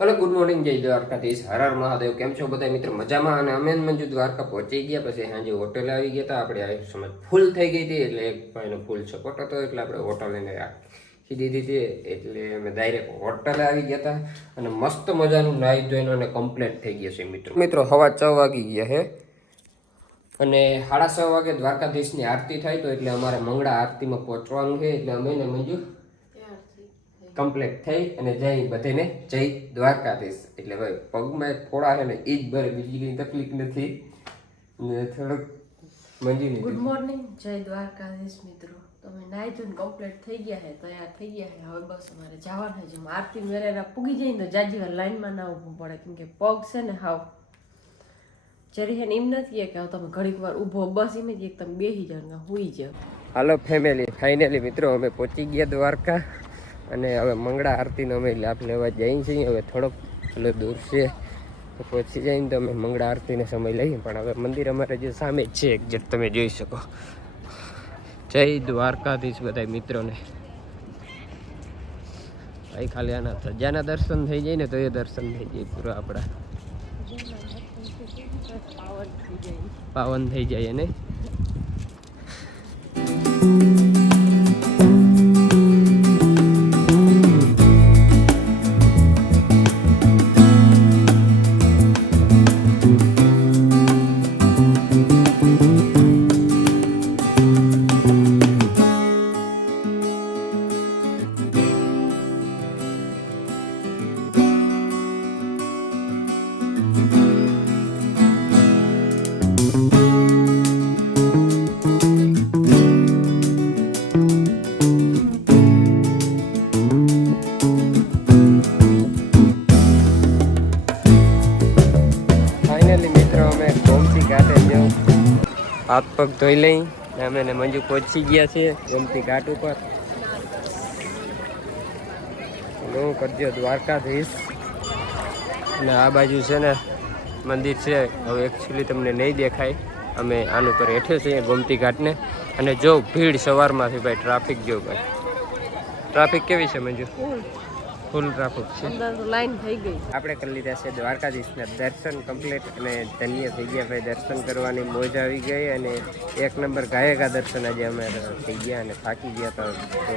Hello good morning જય દ્વારકાધીશ. હર હર મહાદેવ. કેમ છો બધા મિત્ર? મજામાં અને અમે મંજુ દ્વારકા પહોંચી ગયા. પછી સાંજે હોટેલે આવી ગયા હતા, આપણે આ સમજ ફૂલ થઈ ગઈ હતી, એટલે એક ભાઈનો ફૂલ સપોર્ટ હતો, એટલે આપણે હોટલ એને રાખી દીધી હતી. એટલે અમે ડાયરેક્ટ હોટલે આવી ગયા હતા અને મસ્ત મજાનું નાહી ધોઈને અને કમ્પ્લેટ થઈ ગયા છે મિત્રો. મિત્રો, હવા છ વાગી ગયા છે અને સાડા છ વાગે દ્વારકાધીશની આરતી થાય તો એટલે અમારે મંગળા આરતીમાં પહોંચવાનું છે. એટલે અમે ને મંજુ કમ્પ્લીટ થઈ અને જય બધાને જય દ્વારકાધીશ. એટલે ભાઈ પગમાં થોડા છે ને એ જ ભરે બીજી કંઈ તકલીફ નથી. ને થોડુંક મંજૂરી ગુડ મોર્નિંગ જય દ્વારકાધીશ મિત્રો. તમે નાઈ ધોઈને કમ્પ્લીટ થઈ ગયા છે તૈયાર થઈ ગયા છે હવે બસ અમારે જવાનું છે. આરતી મેરેરા પૂગી જઈને તો જાજી વાર લાઈનમાં ના ઊભું પડે કેમ કે પગ છે ને હાવ જરી હે એમ નથી કે તમે ઘડીક વાર ઊભો બસ એમ જ એક તમે બેસી જાઓ ને હુઈ જાઓ. હાલો ફેમિલી ફાઇનલી મિત્રો અમે પહોંચી ગયા દ્વારકા. અને હવે મંગળા આરતીનો અમે લાભ લેવા જઈએ છીએ. હવે થોડોક એટલે દૂર છે પહોંચી જઈને તો અમે મંગળા આરતીને સમય લઈએ. પણ હવે મંદિર અમારે જે સામે જ છે, એક્ઝેક્ટ તમે જોઈ શકો. જય દ્વારકાધીશ બધા મિત્રોને. ભાઈ ખાલી આના ધજાના દર્શન થઈ જાય ને તો એ દર્શન થઈ જાય પૂરા આપણા. પાવન થઈ જાય ને હાથ પગ ધોઈ લઈ અમે ને મંજુ પહોંચી ગયા છીએ ગોમતી ઘાટ ઉપર. હું કરજો દ્વારકાધીશ. અને આ બાજુ છે ને મંદિર છે, હવે એકચ્યુઅલી તમને નહીં દેખાય. અમે આનું પર હેઠે છીએ ગોમતી ઘાટને. અને જો ભીડ સવારમાંથી ભાઈ ટ્રાફિક જો ભાઈ. ટ્રાફિક કેવી છે મંજુ? ફૂલ ટ્રાફિક છે લાઈન થઈ ગઈ. આપણે કરી લીધા છે દ્વારકાધીશના દર્શન કમ્પ્લીટ અને ધન્ય થઈ ગયા ભાઈ દર્શન કરવાની મોજ આવી ગઈ અને એક નંબર ગાયકા દર્શન આજે અમે થઈ ગયા અને થાકી ગયા હતા તો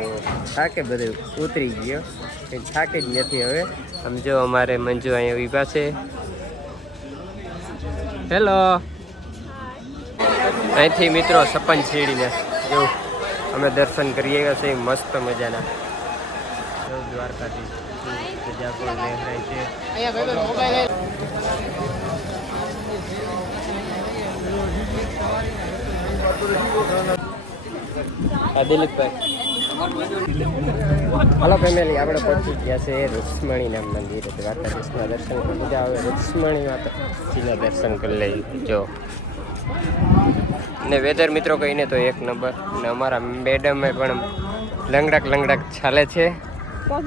થાકે બધું ઉતરી ગયો. કંઈ થાકે જ નથી હવે. સમજો અમારે મંજુ અહીંયા વિભા છે. હેલો અહીંથી મિત્રો સપન સીડીને જો અમે દર્શન કરી આવ્યા છીએ મસ્ત મજાના. દ્વારકાધીશ પ્રજાપુર લહેરાય છે. દિલીપભાઈ. હલો ફેમિલી આપણે પહોંચી ગયા છે રૂક્ષ્મણીના મંદિરે દ્વારકાધીશના દર્શન કરી લીધા હવે રૂક્ષ્મણી માતાજીના દર્શન કરી લઈ જો. ને વેધર મિત્રો કહીને તો એક નંબર. ને અમારા મેડમે પણ લંગડાક લંગડાક ચાલે છે.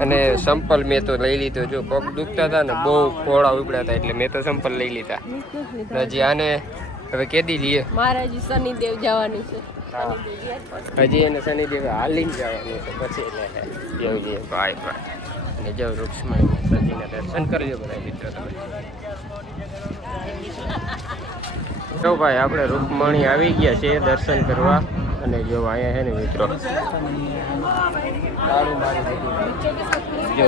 અને સંપલ મેં તો લઈ લીધો. જો પગ દુખતા હતા ને બહુ ફોળા ઉપડ્યા હતા એટલે મેં તો સંપલ લઈ લીધા. હજી આને હવે કેદી લઈએ મારે હજી શનિદેવ જવાનું છે. હજી એને શનિદેવ હાલીને જવાનું છે. પછી જેવું છે. ભાઈ ભાઈ. અને જો વૃક્ષમાં સજીને દર્શન કરજો બધા મિત્રો તમે. જો ભાઈ આપણે રૂકમણી આવી ગયા છે દર્શન કરવા. અને જો અહીંયા છે ને મિત્રો તાળું મારી દીધું જો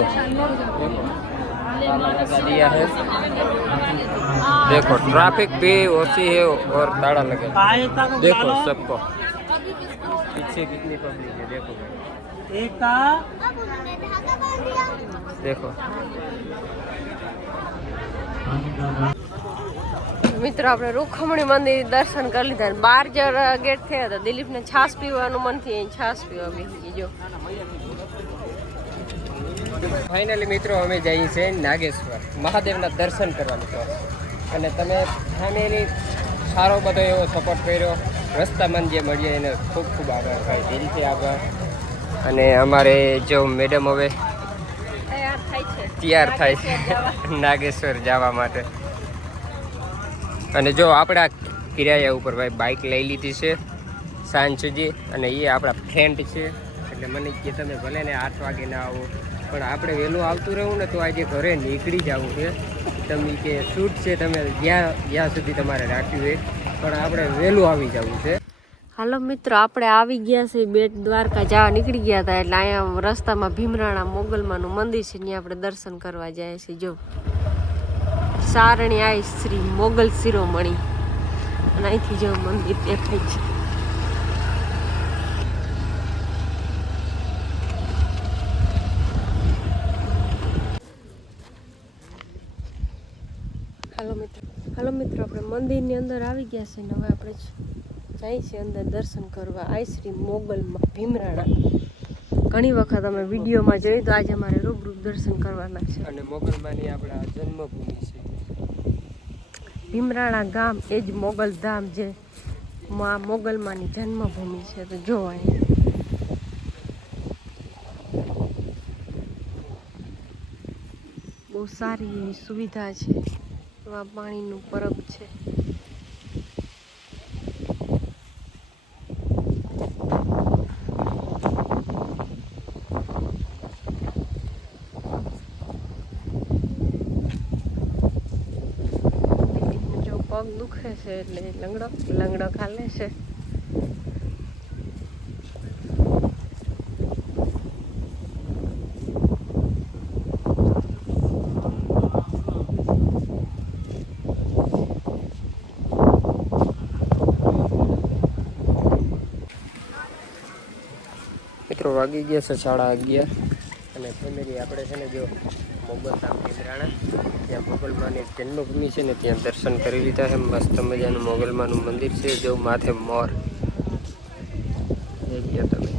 ताला लगा दिया है देखो ट्रैफिक भी ओसी है और ताला लगा देखो सबको पीछे कितनी पब्लिक है देखो भाई एक का देखो મિત્રો આપણે રૂખમણી મંદિર દર્શન કરી લીધા બાર જરા ગેટ થયા હતા. દિલીપને છાસ પીવાનું મનથી અહીં છાસ પીવા બેસી ગયો ફાઇનલી મિત્રો અમે જઈએ છીએ નાગેશ્વર. મહાદેવના દર્શન કરવા મિત્રો. અને તમે ફેમિલી સારો બધો એવો સપોર્ટ કર્યો. રસ્તામાં જે મળીએ એને ખૂબ ખૂબ આભાર ભાઈ. દિલથી આભાર. અને અમારે જો મેડમ હવે થાય તૈયાર થાય છે. નાગેશ્વર જવા માટે. અને જો આપણા કિરાયા ઉપર ભાઈ બાઇક લઈ લીધી છે સાંજ સુધી અને એ આપણા ફ્રેન્ડ છે. એટલે મને કે તમે ભલે ને આઠ વાગે ના આવો, પણ આપણે વહેલું આવતું રહેવું ને તો આજે ઘરે નીકળી જવું છે. તમે કે શૂટ છે તમે જ્યાં જ્યાં સુધી તમારે રાખ્યું હોય પણ આપણે વહેલું આવી જવું છે. હાલો મિત્રો, આપણે આવી ગયા છે બેટ દ્વારકા જવા નીકળી ગયા હતા, એટલે અહીંયા રસ્તામાં ભીમરાણા મોગલમાનું મંદિર છે, ત્યાં આપણે દર્શન કરવા જાય છે, જો. સારણી આઈ શ્રી મોગલ શિરોમણી. અને અહીંથી જો મંદિર દેખાય છે. હાલો મિત્રો. હાલો મિત્રો આપણે મંદિરની અંદર આવી ગયા છે ને હવે આપણે જાય છે અંદર દર્શન કરવા. આઈ શ્રી મોગલમાં ભીમરાણા. ઘણી વખત અમે વિડીયોમાં જોયું તો આજે અમારે રૂબરૂપ દર્શન કરવાના છે. અને મોગલમાંની આપણા જન્મભૂમિ છે. ભીમરાણા ગામ એ જ મોગલ ધામ જે માં મોગલમાની જન્મભૂમિ છે. તો જોવાય બહુ સારી એવી સુવિધા છે. એવા પાણીનું પરબ છે જો પગ દુખે છે એટલે લંગડો લંગડો ખાલે છે. મિત્રો વાગી ગયા છે સાડા અગિયાર અને ફેમિલી, આપણે છે ને જો મોગલધામ ભીમરાણા ત્યાં મોગલમાની જન્મભૂમિ છે ને ત્યાં દર્શન કરી લીધા છે. મસ્ત મજાનું મોગલમાનું મંદિર છે, જો માથે મોર. જોઈ ગયા તમે.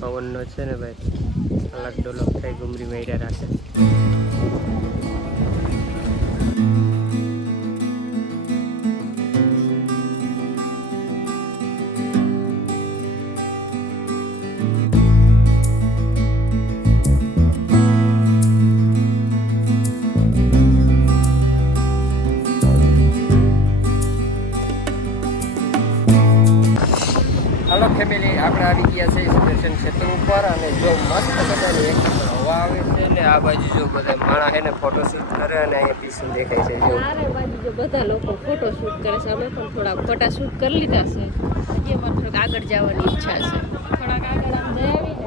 પવનનો છે ને ભાઈ. અલગ ડોલક થઈ ગુમરી મૈરા રાખે. ફેમિલી આપણે આવી ગયા છે સ્ટેશન ક્ષેત્ર ઉપર અને જો મસ્ત બધાની એક નંબર હવા આવે છે ને આ બાજુ જો બધા માણસ છે ને ફોટોશૂટ કરે અને અહીંયા પીસું દેખાય છે જો. ચારે બાજુ જો બધા લોકો ફોટો શૂટ કરે છે. અમે પણ થોડા ફોટા શૂટ કરી લીધા છે. હજી અમારે થોડાક આગળ જવાની ઈચ્છા છે. થોડાક આગળ આમ જઈ આવીને.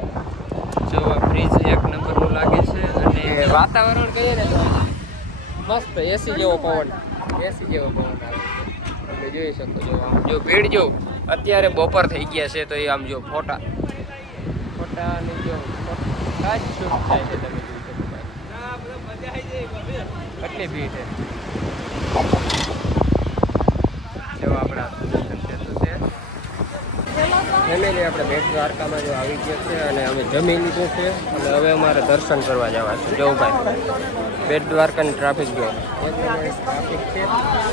જો બ્રિજ એક નંબરનું લાગે છે અને વાતાવરણ કહીએ ને તો મસ્ત એસી જેવો પવન. એસી જેવો પવન આવે છે. તમે જોઈ શકો છો. આમ જો ભીડ જો. અત્યારે બપોર થઈ ગયા છે તો એ આમ જો ફોટા. ફોટા ને જો ફોટા શૂટ થાય છે તમે જોઈ શકો. ભાઈ કેટલી ભીડ છે. જો આપણા ફેમિલી આપણે બેટ દ્વારકામાં જો આવી ગયા છે અને અમે જમી લીધું છે. અને હવે અમારે દર્શન કરવા જવા છે. જો ભાઈ બેટ દ્વારકાની ટ્રાફિક જો. ટ્રાફિક છે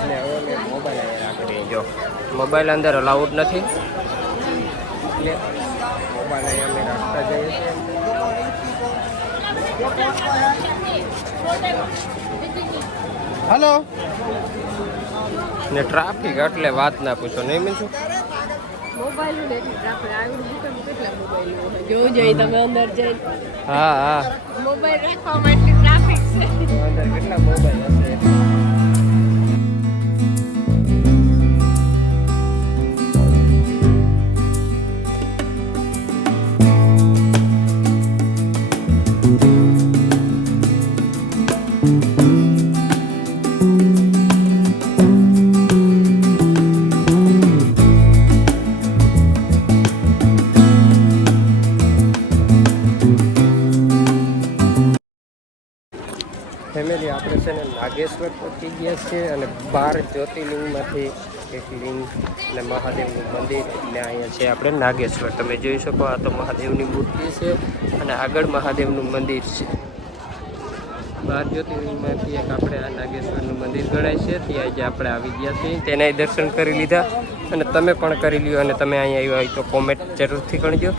અને હવે અમે મોબાઈલ જો મોબાઈલ અંદર અલાઉડ નથી. એટલે મોબાઈલ અહીંયા અમે રાખતા જઈએ છીએ. હલો ને ટ્રાફિક એટલે વાત ના પૂછો નહીં મીન્સું? હા હા. મોબાઈલ રાખવા માટે ટ્રાફિક છે. અંદર કેટલા મોબાઈલ પહોંચી ગયા છે અને બાર જ્યોતિર્લિંગમાંથી એક લિંગ અને મહાદેવનું મંદિર એટલે અહીંયા છે આપણે નાગેશ્વર. તમે જોઈ શકો આ તો મહાદેવની મૂર્તિ છે અને આગળ મહાદેવનું મંદિર છે. બાર જ્યોતિર્લિંગમાંથી એક આપણે આ નાગેશ્વરનું મંદિર ગણાય છે. ત્યાં જે આપણે આવી ગયા છીએ. તેના દર્શન કરી લીધા અને તમે પણ કરી લ્યો અને તમે અહીંયા આવ્યા હોય તો કોમેન્ટ જરૂરથી ગણજો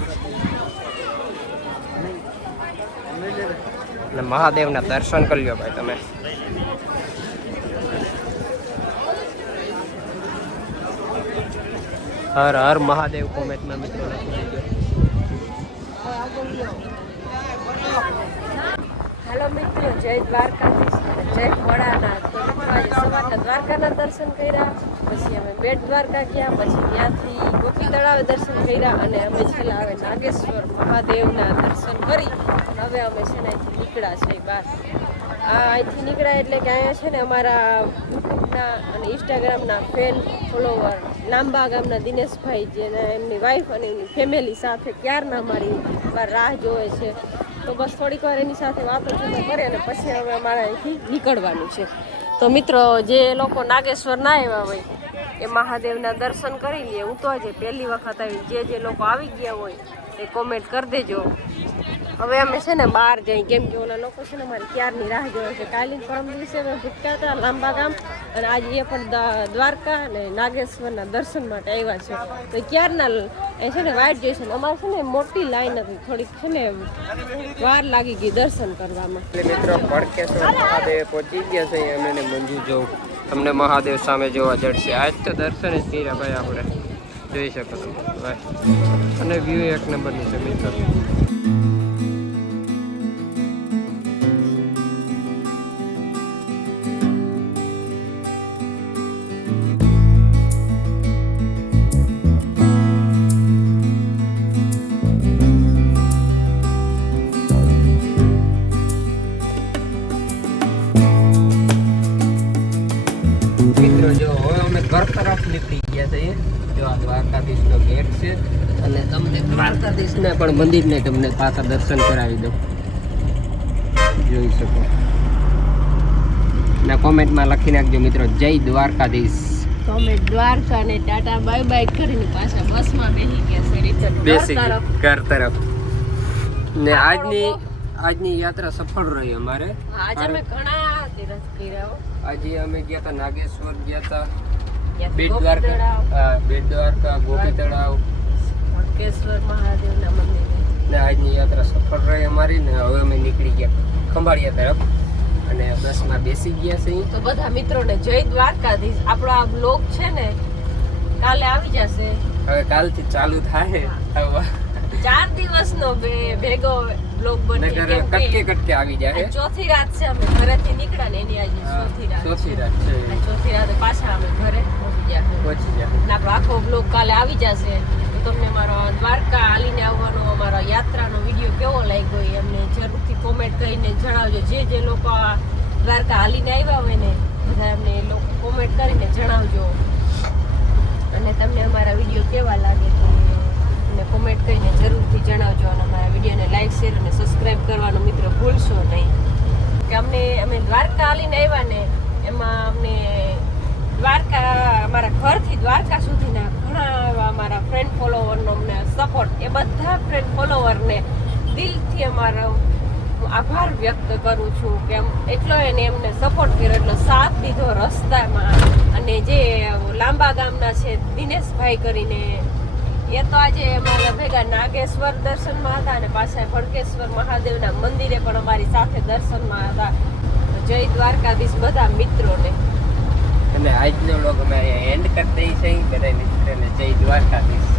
અને મહાદેવના દર્શન કરી લ્યો ભાઈ તમે. હર હર મહાદેવ કોમેન્ટમાં મિત્રો લખી મિત્રો, જય દ્વારકાધીશ, જય ભોળાનાથ. દ્વારકાના દર્શન કર્યા, પછી અમે બેટ દ્વારકા ગયા, પછી ત્યાંથી ગોપી દર્શન કર્યા અને અમે છેલ્લા હવે નાગેશ્વર મહાદેવના દર્શન કરી હવે અમે છે ને અહીંથી નીકળ્યા છે બહાર. આ અહીંથી નીકળ્યા એટલે કે અહીંયા છે ને અમારા અને ઇન્સ્ટાગ્રામના ફેન ફોલોવર લાંબા ગામના દિનેશભાઈ જેને એમની વાઈફ અને એમની ફેમિલી સાથે ક્યારના મારી રાહ જોવે છે. તો બસ થોડીક વાર એની સાથે વાતો ચીતો કરે અને પછી હવે અમારે અહીંથી નીકળવાનું છે. તો મિત્રો, જે લોકો નાગેશ્વર ના આવ્યા હોય, એ મહાદેવના દર્શન કરી લે. હું તો આજે પહેલી વખત આવી. જે જે લોકો આવી ગયા હોય, એ કોમેન્ટ કરી દેજો. હવે અમે છે ને બહાર જઈ, કેમ કે ઓલા લોકો છે ને અમારે ક્યારની રાહ જોવે છે. કાલે પરમ દિવસે અમે ભૂટકા હતા લાંબા ગામ અને આજે એ પણ દ્વારકા અને નાગેશ્વરના દર્શન માટે આવ્યા છે. તો ક્યારના એ છે ને વાઇટ જોઈશે છે અમારે છે ને મોટી લાઈન હતી, થોડીક છે ને વાર લાગી ગઈ દર્શન કરવામાં. મિત્રો પડકેશ્વર મહાદેવ પહોંચી ગયા છે અમે મંજુ જોઉં તમને મહાદેવ સામે જોવા જડશે આજ તો દર્શન જ કર્યા ભાઈ આપણે. જોઈ શકો ભાઈ અને વ્યૂ એક નંબરની છે, મિત્રો. મિત્રો જો હવે અમે ઘર તરફ નીકળી ગયા છીએ જો આ દ્વારકાધીશનો ગેટ છે. અને તમને દ્વારકાધીશને પણ મંદિરને તમને પાછા દર્શન કરાવી દઉં. જોઈ શકો. ના કોમેન્ટમાં લખી નાખજો મિત્રો. જય દ્વારકાધીશ. કોમેન્ટ દ્વારકા ને ટાટા બાય બાય કરીને પાછા બસમાં બેસી ગયા છે. રિટર્ન બેસી ઘર તરફ. ને આજની આજની યાત્રા સફળ રહી અમારે. આજે અમે ઘણા તીરથ કર્યા આજે અમે ગયા હતા નાગેશ્વર ગયા હતા બેટ દ્વારકા. બેટ દ્વારકા ગોપી તળાવ. ભટકેશ્વર મહાદેવના મંદિરે. ને આજની યાત્રા સફળ રહી અમારી ને હવે અમે નીકળી ગયા ખંભાળિયા તરફ. અને બસમાં બેસી ગયા છે. તો બધા મિત્રોને જય દ્વારકાધીશ. આપણો આ બ્લોગ છે ને કાલે આવી જશે. હવે કાલથી ચાલુ થાય. હવે ચાર દિવસનો ભેગો બ્લોગ બની ગયો કટકે કટકે આવી જાય ચોથી રાત છે અમે ઘરેથી નીકળ્યા ને એની આજે ચોથી રાત. ચોથી રાત છે. ચોથી રાતે પાછા અમે ઘરે પહોંચી ગયા પહોંચી ગયા આપણો આખો બ્લોગ કાલે આવી જશે. તો તમને મારો દ્વારકા હાલીને આવવાનો અમારો યાત્રાનો વીડિયો કેવો લાગ્યો એ અમને જરૂરથી કોમેન્ટ કરીને જણાવજો. જે જે લોકો દ્વારકા હાલીને આવ્યા હોય ને બધા એમને એ લોકો કોમેન્ટ કરીને જણાવજો. અને તમને અમારા વીડિયો કેવા લાગે? કોમેન્ટ કરીને જરૂરથી જણાવજો અને અમારા વિડીયોને લાઈક શેર અને સબસ્ક્રાઈબ કરવાનો મિત્રો ભૂલશો નહીં. કે અમને, અમે દ્વારકા હાલીને આવ્યા ને, એમાં અમને દ્વારકા, અમારા ઘરથી દ્વારકા સુધીના ઘણા એવા અમારા ફ્રેન્ડ ફોલોવરનો અમને સપોર્ટ એ બધા ફ્રેન્ડ ફોલોવરને દિલથી અમારો આભાર વ્યક્ત કરું છું કે એટલો એને એમને સપોર્ટ કર્યો, એટલો સાથ દીધો રસ્તામાં. અને જે લાંબા ગામના છે, દિનેશભાઈ કરીને એ તો આજે અમારા ભેગા નાગેશ્વર દર્શનમાં હતા અને પાછા ભડકેશ્વર મહાદેવના મંદિરે પણ અમારી સાથે દર્શનમાં હતા. જય દ્વારકાધીશ બધા મિત્રોને. અને આજનો લોકો અમે એન્ડ કરી દઈએ છે બધા મિત્રોને જય દ્વારકાધીશ.